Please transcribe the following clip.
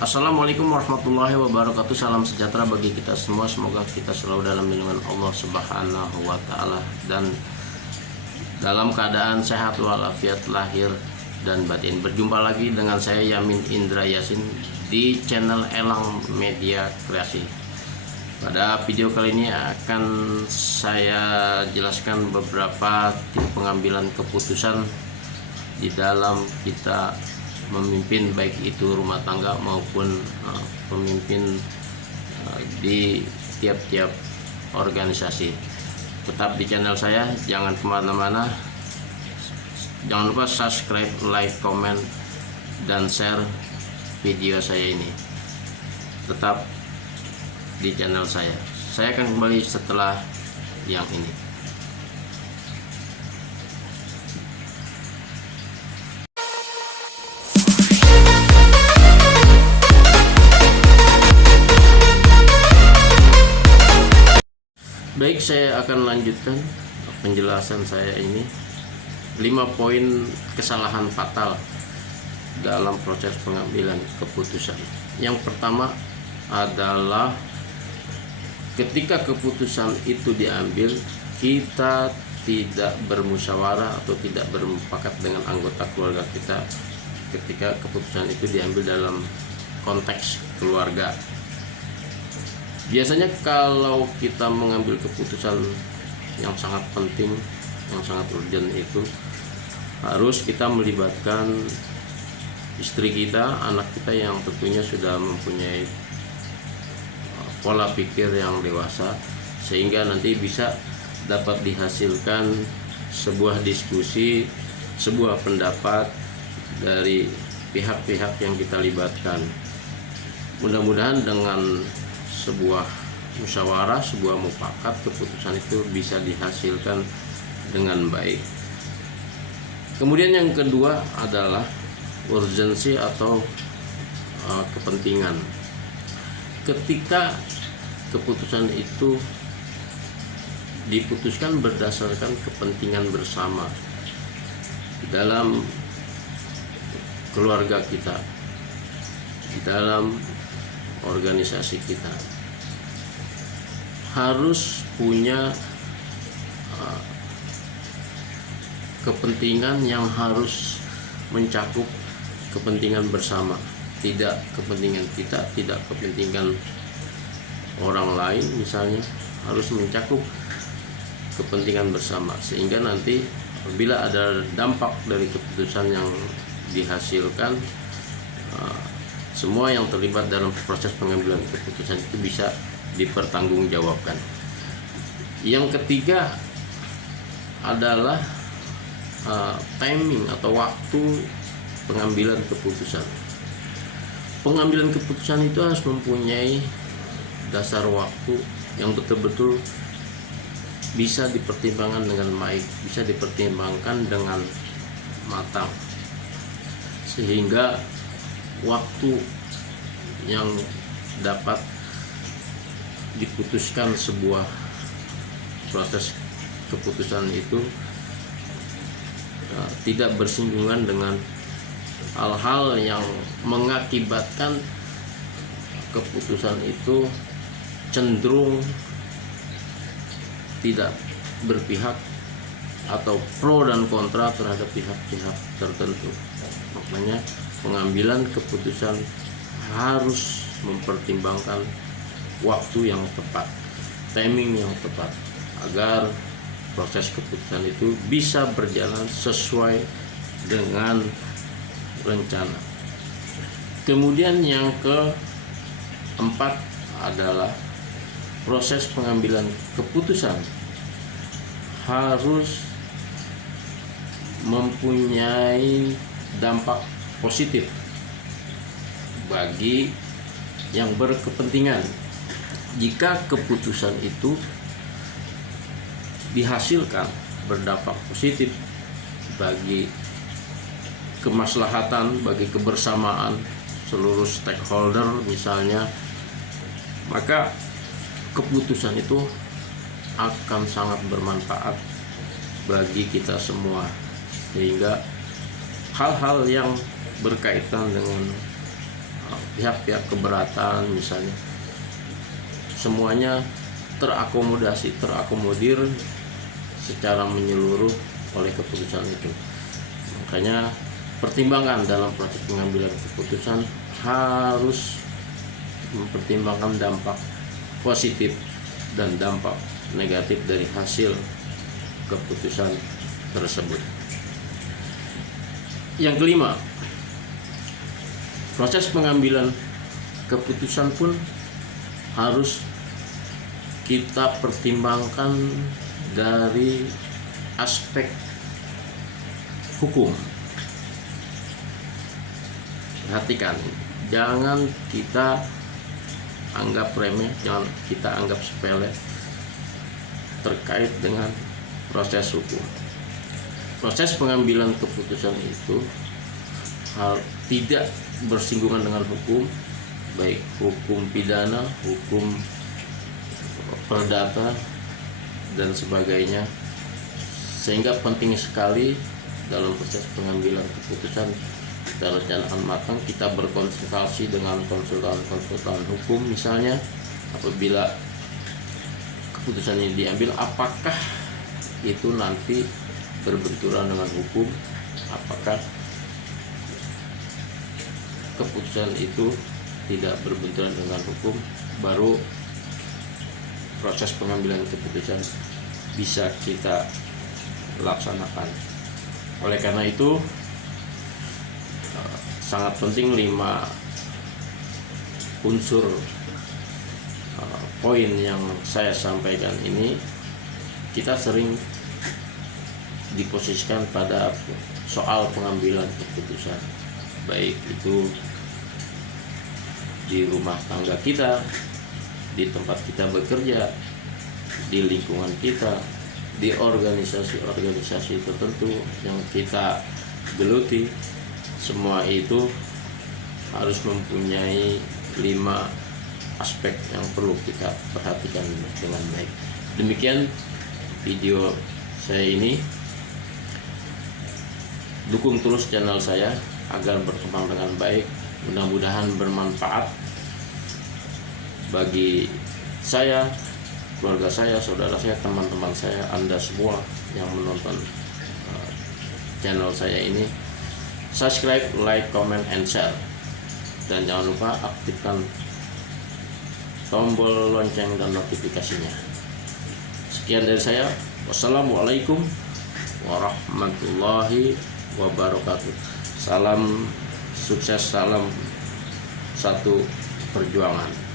Assalamualaikum warahmatullahi wabarakatuh. Salam sejahtera bagi kita semua. Semoga kita selalu dalam lindungan Allah Subhanahu wa Ta'ala dan dalam keadaan sehat walafiat lahir dan batin. Berjumpa lagi dengan saya Yamin Indra Yasin di channel Elang Media Kreasi. Pada video kali ini akan saya jelaskan beberapa tip pengambilan keputusan di dalam kita memimpin, baik itu rumah tangga maupun pemimpin di tiap-tiap organisasi. Tetap di channel saya, jangan kemana-mana. Jangan lupa subscribe, like, komen, dan share video saya ini. Tetap di channel saya. Saya akan kembali setelah yang ini. Baik, saya akan lanjutkan penjelasan saya ini. 5 poin kesalahan fatal dalam proses pengambilan keputusan. Yang pertama adalah ketika keputusan itu diambil, kita tidak bermusyawarah atau tidak bermufakat dengan anggota keluarga kita ketika keputusan itu diambil dalam konteks keluarga. Biasanya kalau kita mengambil keputusan yang sangat penting, yang sangat urgent, itu harus kita melibatkan istri kita, anak kita yang tentunya sudah mempunyai pola pikir yang dewasa, sehingga nanti bisa dapat dihasilkan sebuah diskusi, sebuah pendapat dari pihak-pihak yang kita libatkan. Mudah-mudahan dengan sebuah musyawarah, sebuah mufakat, keputusan itu bisa dihasilkan dengan baik. Kemudian yang kedua adalah urgensi atau kepentingan. Ketika keputusan itu diputuskan berdasarkan kepentingan bersama dalam keluarga kita, dalam organisasi kita, harus punya kepentingan yang harus mencakup kepentingan bersama, tidak kepentingan kita, tidak kepentingan orang lain misalnya, harus mencakup kepentingan bersama, sehingga nanti bila ada dampak dari keputusan yang dihasilkan, semua yang terlibat dalam proses pengambilan keputusan itu bisa dipertanggungjawabkan. Yang ketiga adalah timing atau waktu pengambilan keputusan. Pengambilan keputusan itu harus mempunyai dasar waktu yang betul-betul bisa dipertimbangkan dengan baik, bisa dipertimbangkan dengan matang, sehingga waktu yang dapat diputuskan sebuah proses keputusan itu tidak bersinggungan dengan hal-hal yang mengakibatkan keputusan itu cenderung tidak berpihak atau pro dan kontra terhadap pihak-pihak tertentu. Makanya pengambilan keputusan harus mempertimbangkan waktu yang tepat, timing yang tepat, agar proses keputusan itu bisa berjalan sesuai dengan rencana. Kemudian yang keempat adalah proses pengambilan keputusan harus mempunyai dampak positif bagi yang berkepentingan. Jika keputusan itu dihasilkan berdampak positif bagi kemaslahatan, bagi kebersamaan seluruh stakeholder misalnya, maka keputusan itu akan sangat bermanfaat bagi kita semua, sehingga hal-hal yang berkaitan dengan pihak-pihak keberatan misalnya, semuanya terakomodir secara menyeluruh oleh keputusan itu. Makanya pertimbangan dalam proses pengambilan keputusan harus mempertimbangkan dampak positif dan dampak negatif dari hasil keputusan tersebut. Yang kelima, proses pengambilan keputusan pun harus kita pertimbangkan dari aspek hukum. Perhatikan, jangan kita anggap remeh, jangan kita anggap sepele terkait dengan proses hukum. Proses pengambilan keputusan itu tidak bersinggungan dengan hukum, baik hukum pidana, hukum perdata, dan sebagainya. Sehingga penting sekali dalam proses pengambilan keputusan kita rencanakan matang, kita berkonsultasi dengan konsultan hukum misalnya. Apabila keputusan ini diambil, apakah itu nanti berbenturan dengan hukum, apakah keputusan itu tidak berbenturan dengan hukum, baru proses pengambilan keputusan bisa kita laksanakan. Oleh karena itu sangat penting 5 unsur poin yang saya sampaikan ini kita sering diposisikan pada soal pengambilan keputusan, baik itu di rumah tangga kita, di tempat kita bekerja, di lingkungan kita, di organisasi-organisasi tertentu yang kita geluti. Semua itu harus mempunyai 5 aspek yang perlu kita perhatikan dengan baik. Demikian video saya ini. Dukung terus channel saya agar berkembang dengan baik. Mudah-mudahan bermanfaat bagi saya, keluarga saya, saudara saya, teman-teman saya, Anda semua yang menonton channel saya ini. Subscribe, like, comment, and share, dan jangan lupa aktifkan tombol lonceng dan notifikasinya. Sekian dari saya. Wassalamualaikum warahmatullahi wabarakatuh. Salam sukses, salam satu perjuangan.